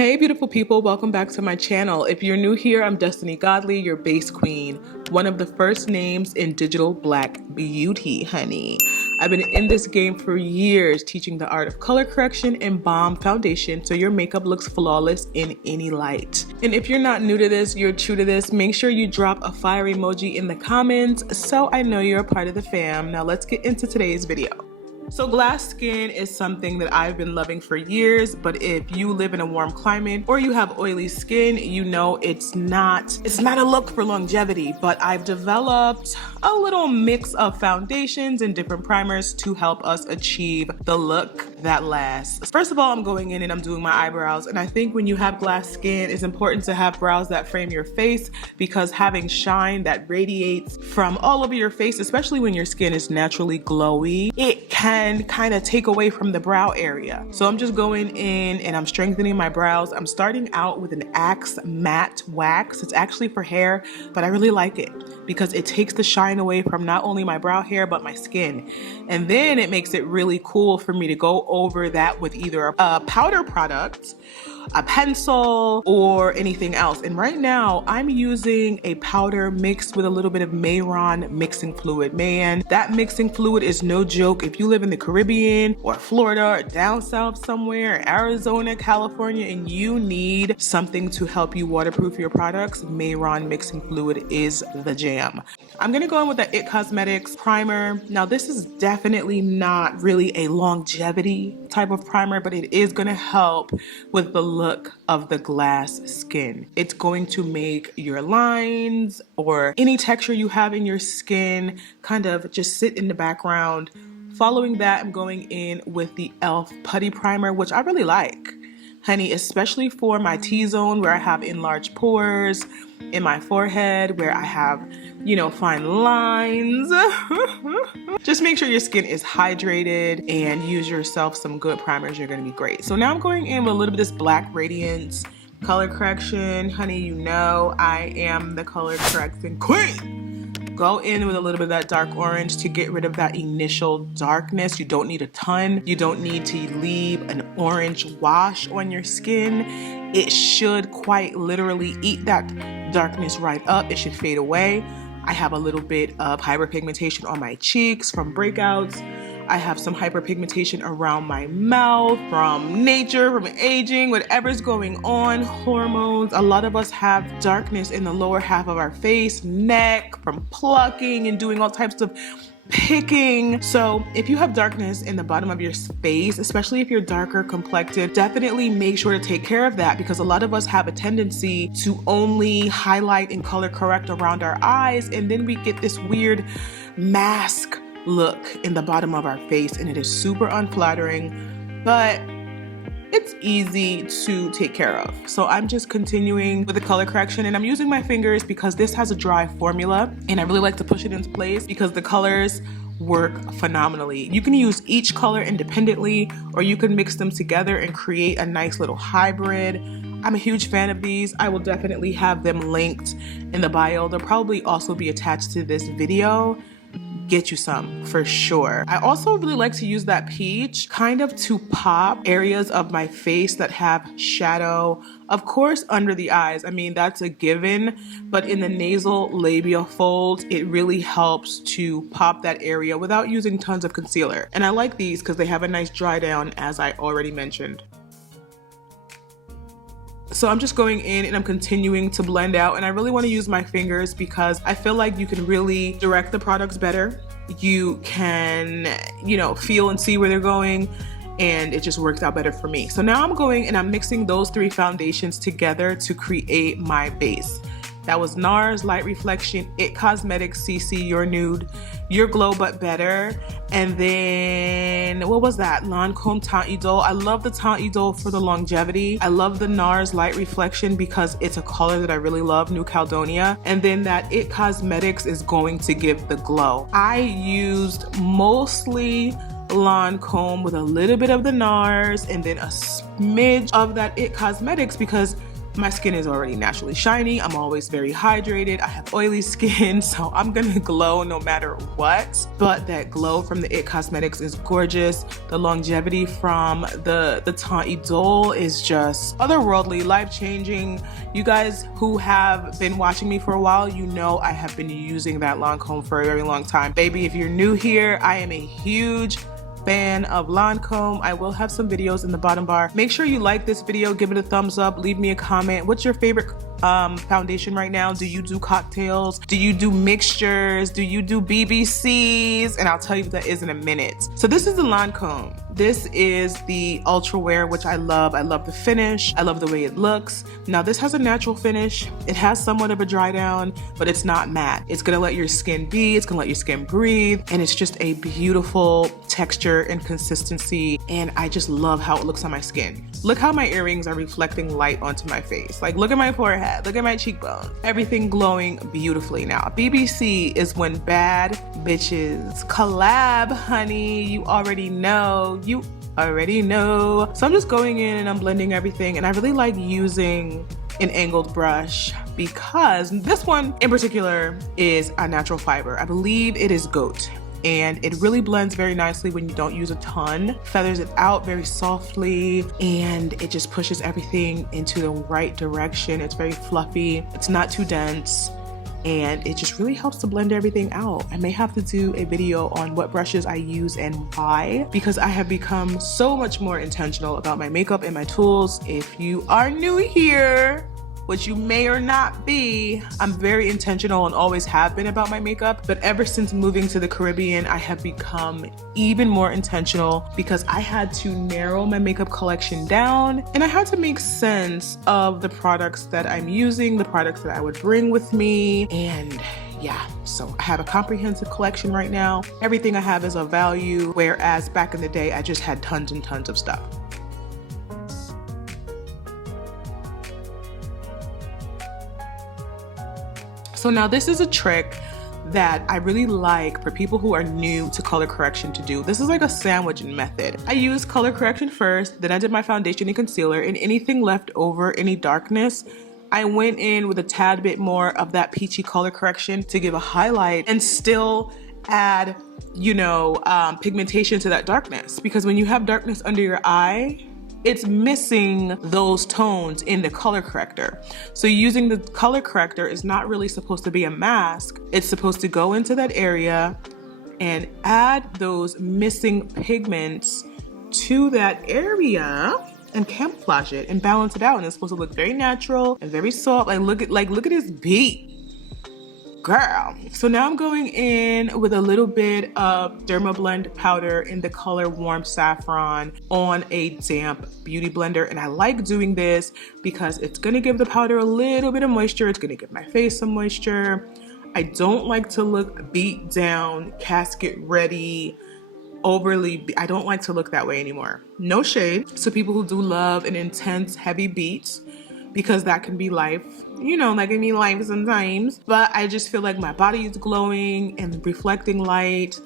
Hey beautiful people, welcome back to my channel. If you're new here, I'm Destiny Godly, your base queen, one of the first names in digital black beauty, honey. I've been in this game for years, teaching the art of color correction and bomb foundation so your makeup looks flawless in any light. And if you're not new to this, you're true to this, make sure you drop a fire emoji in the comments so I know you're a part of the fam. Now let's get into today's video. So glass skin is something that I've been loving for years, but if you live in a warm climate or you have oily skin, you know it's not a look for longevity. But I've developed a little mix of foundations and different primers to help us achieve the look that lasts. First of all, I'm going in and I'm doing my eyebrows, and I think when you have glass skin, it's important to have brows that frame your face, because having shine that radiates from all over your face, especially when your skin is naturally glowy, it can kind of take away from the brow area. So I'm just going in and I'm strengthening my brows. I'm starting out with an Axe matte wax. It's actually for hair, but I really like it because it takes the shine away from not only my brow hair but my skin. And then it makes it really cool for me to go over that with either a powder product, a pencil, or anything else. And right now I'm using a powder mixed with a little bit of Mayron mixing fluid. Man, that mixing fluid is no joke. If you live in the Caribbean or Florida or down south somewhere, Arizona, California, and you need something to help you waterproof your products, Mayron mixing fluid is the jam. I'm gonna go in with the It Cosmetics primer. Now this is definitely not really a longevity type of primer, but it is gonna help with the look of the glass skin. It's going to make your lines or any texture you have in your skin kind of just sit in the background. Following that, I'm going in with the e.l.f. Putty Primer, which I really like, honey, especially for my T-zone where I have enlarged pores, in my forehead where I have, you know, fine lines. Just make sure your skin is hydrated and use yourself some good primers. You're gonna be great. So now I'm going in with a little bit of this Black Radiance color correction. Honey, you know I am the color correcting queen. Go in with a little bit of that dark orange to get rid of that initial darkness. You don't need a ton. You don't need to leave an orange wash on your skin. It should quite literally eat that darkness right up. It should fade away. I have a little bit of hyperpigmentation on my cheeks from breakouts. I have some hyperpigmentation around my mouth from nature, from aging, whatever's going on, hormones. A lot of us have darkness in the lower half of our face, neck, from plucking and doing all types of picking. So if you have darkness in the bottom of your face, especially if you're darker complected, definitely make sure to take care of that, because a lot of us have a tendency to only highlight and color correct around our eyes, and then we get this weird mask look in the bottom of our face, and it is super unflattering, but it's easy to take care of. So I'm just continuing with the color correction, and I'm using my fingers because this has a dry formula and I really like to push it into place because the colors work phenomenally. You can use each color independently or you can mix them together and create a nice little hybrid. I'm a huge fan of these. I will definitely have them linked in the bio. They'll probably also be attached to this video. Get you some for sure. I also really like to use that peach kind of to pop areas of my face that have shadow. Of course, under the eyes, I mean, that's a given, but in the nasal labia folds, it really helps to pop that area without using tons of concealer. And I like these because they have a nice dry down, as I already mentioned. So I'm just going in and I'm continuing to blend out, and I really want to use my fingers because I feel like you can really direct the products better. You can, you know, feel and see where they're going, and it just works out better for me. So now I'm going and I'm mixing those three foundations together to create my base. That was NARS Light Reflection, It Cosmetics CC Your Nude, Your Glow But Better, and then what was that? Lancome Teint Idole. I love the Teint Idole for the longevity. I love the NARS Light Reflection because it's a color that I really love, New Caledonia. And then that It Cosmetics is going to give the glow. I used mostly Lancome with a little bit of the NARS and then a smidge of that It Cosmetics because My skin is already naturally shiny. I'm always very hydrated. I have oily skin, so I'm gonna glow no matter what. But that glow from the IT Cosmetics is gorgeous. The longevity from the Teint Idole is just otherworldly, life-changing. You guys who have been watching me for a while, you know I have been using that Lancome for a very long time. Baby, if you're new here, I am a huge fan of Lancome. I will have some videos in the bottom bar. Make sure you like this video, give it a thumbs up, leave me a comment. What's your favorite foundation right now? Do you do cocktails? Do you do mixtures? Do you do BBCs? And I'll tell you what that is in a minute. So this is the Lancome. This is the Ultra Wear, which I love. I love the finish. I love the way it looks. Now this has a natural finish. It has somewhat of a dry down, but it's not matte. It's gonna let your skin be, it's gonna let your skin breathe, and it's just a beautiful texture and consistency, and I just love how it looks on my skin. Look how my earrings are reflecting light onto my face. Like, look at my forehead, look at my cheekbones. Everything glowing beautifully. Now, BBC is when bad bitches collab, honey. You already know. You already know. So I'm just going in and I'm blending everything, and I really like using an angled brush because this one in particular is a natural fiber. I believe it is goat. And it really blends very nicely when you don't use a ton. Feathers it out very softly, and it just pushes everything into the right direction. It's very fluffy, it's not too dense, and it just really helps to blend everything out. I may have to do a video on what brushes I use and why, because I have become so much more intentional about my makeup and my tools. If you are new here, which you may or not be, I'm very intentional and always have been about my makeup, but ever since moving to the Caribbean, I have become even more intentional because I had to narrow my makeup collection down, and I had to make sense of the products that I'm using, the products that I would bring with me, and yeah, so I have a comprehensive collection right now. Everything I have is of value, whereas back in the day, I just had tons and tons of stuff. So now this is a trick that I really like for people who are new to color correction to do. This is like a sandwich method. I used color correction first, then I did my foundation and concealer, and anything left over, any darkness, I went in with a tad bit more of that peachy color correction to give a highlight and still add, you know, pigmentation to that darkness. Because when you have darkness under your eye, it's missing those tones in the color corrector. So using the color corrector is not really supposed to be a mask. It's supposed to go into that area and add those missing pigments to that area and camouflage it and balance it out. And it's supposed to look very natural and very soft. Look at this beat. Girl. So now I'm going in with a little bit of Dermablend powder in the color Warm Saffron on a damp beauty blender. And I like doing this because it's gonna give the powder a little bit of moisture. It's gonna give my face some moisture. I don't like to look beat down, casket ready, I don't like to look that way anymore. No shade. So people who do love an intense, heavy beat, because that can be life, you know, that can be life sometimes. But I just feel like my body is glowing and reflecting light,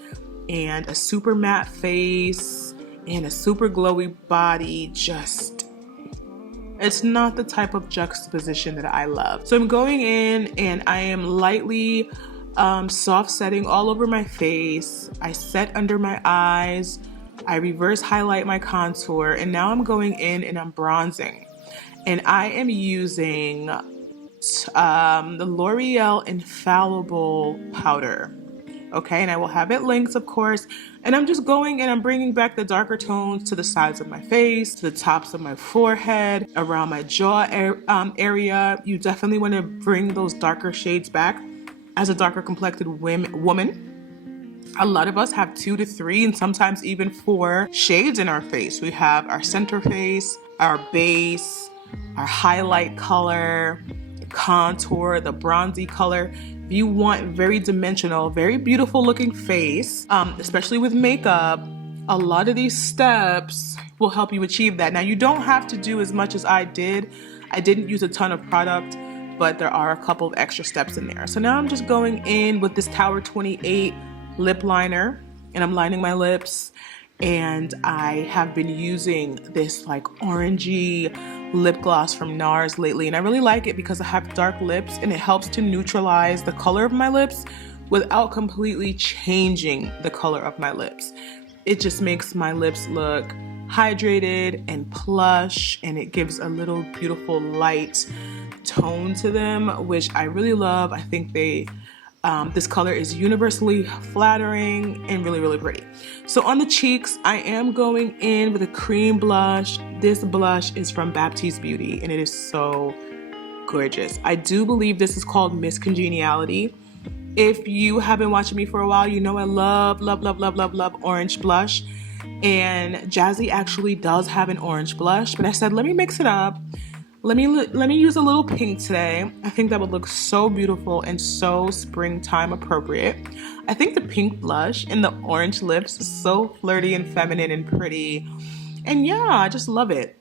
and a super matte face and a super glowy body, just, it's not the type of juxtaposition that I love. So I'm going in and I am lightly soft setting all over my face. I set under my eyes, I reverse highlight my contour, and now I'm going in and I'm bronzing. And I am using the L'Oreal Infallible powder. Okay, and I will have it linked, of course. And I'm just going and I'm bringing back the darker tones to the sides of my face, to the tops of my forehead, around my jaw area. You definitely want to bring those darker shades back. As a darker complected woman, a lot of us have 2 to 3 and sometimes even 4 shades in our face. We have our center face, our base, our highlight color, the contour, the bronzy color. If you want very dimensional, very beautiful looking face, especially with makeup, a lot of these steps will help you achieve that. Now, you don't have to do as much as I did. I didn't use a ton of product, but there are a couple of extra steps in there. So now I'm just going in with this Tower 28 lip liner, and I'm lining my lips. And I have been using this like orangey, lip gloss from NARS lately, and I really like it because I have dark lips and it helps to neutralize the color of my lips without completely changing the color of my lips. It just makes my lips look hydrated and plush, and it gives a little beautiful light tone to them, which I really love. I think this color is universally flattering and really, really pretty. So on the cheeks, I am going in with a cream blush. This blush is from Baptiste Beauty and it is so gorgeous. I do believe this is called Miss Congeniality. If you have been watching me for a while, you know I love, love, love, love, love, love orange blush. And Jazzy actually does have an orange blush, but I said, let me mix it up. Let me use a little pink today. I think that would look so beautiful and so springtime appropriate. I think the pink blush and the orange lips is so flirty and feminine and pretty. And yeah, I just love it.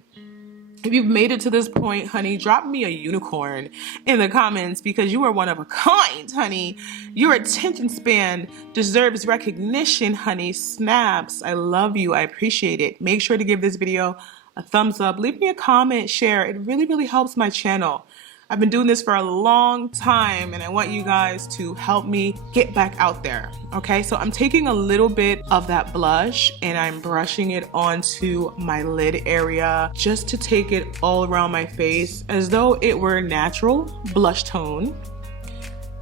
If you've made it to this point, honey, drop me a unicorn in the comments because you are one of a kind, honey. Your attention span deserves recognition, honey. Snaps. I love you. I appreciate it. Make sure to give this video a thumbs up. Leave me a comment, share. It really, really helps my channel. I've been doing this for a long time and I want you guys to help me get back out there. Okay, so I'm taking a little bit of that blush and I'm brushing it onto my lid area just to take it all around my face as though it were natural blush tone.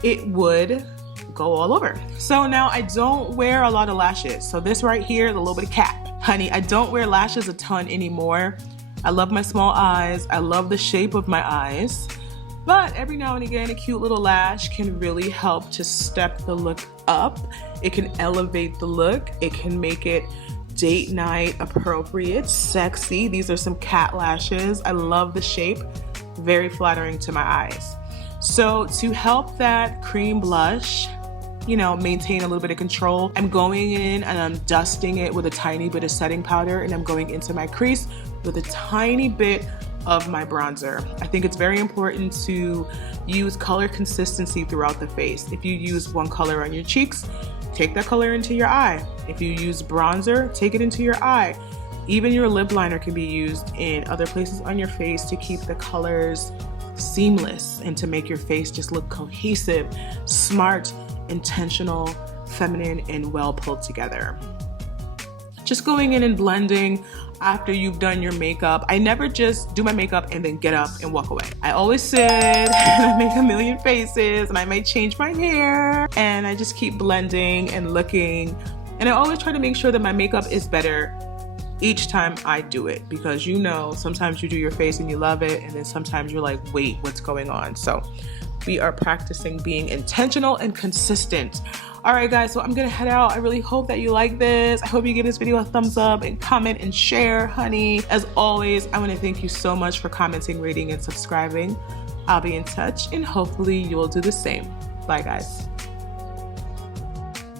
It would go all over. So now I don't wear a lot of lashes. So this right here, the little bit of cap. Honey, I don't wear lashes a ton anymore. I love my small eyes. I love the shape of my eyes. But every now and again, a cute little lash can really help to step the look up. It can elevate the look. It can make it date night appropriate, sexy. These are some cat lashes. I love the shape. Very flattering to my eyes. So to help that cream blush, you know, maintain a little bit of control, I'm going in and I'm dusting it with a tiny bit of setting powder and I'm going into my crease with a tiny bit of my bronzer. I think it's very important to use color consistency throughout the face. If you use one color on your cheeks, take that color into your eye. If you use bronzer, take it into your eye. Even your lip liner can be used in other places on your face to keep the colors seamless and to make your face just look cohesive, smart, intentional, feminine, and well pulled together. Just going in and blending after you've done your makeup. I never just do my makeup and then get up and walk away. I always sit and I make a million faces and I might change my hair and I just keep blending and looking. And I always try to make sure that my makeup is better each time I do it because you know, sometimes you do your face and you love it and then sometimes you're like, wait, what's going on? So we are practicing being intentional and consistent. All right, guys, so I'm gonna head out. I really hope that you like this. I hope you give this video a thumbs up and comment and share, honey. As always, I wanna thank you so much for commenting, rating, and subscribing. I'll be in touch and hopefully you will do the same. Bye, guys.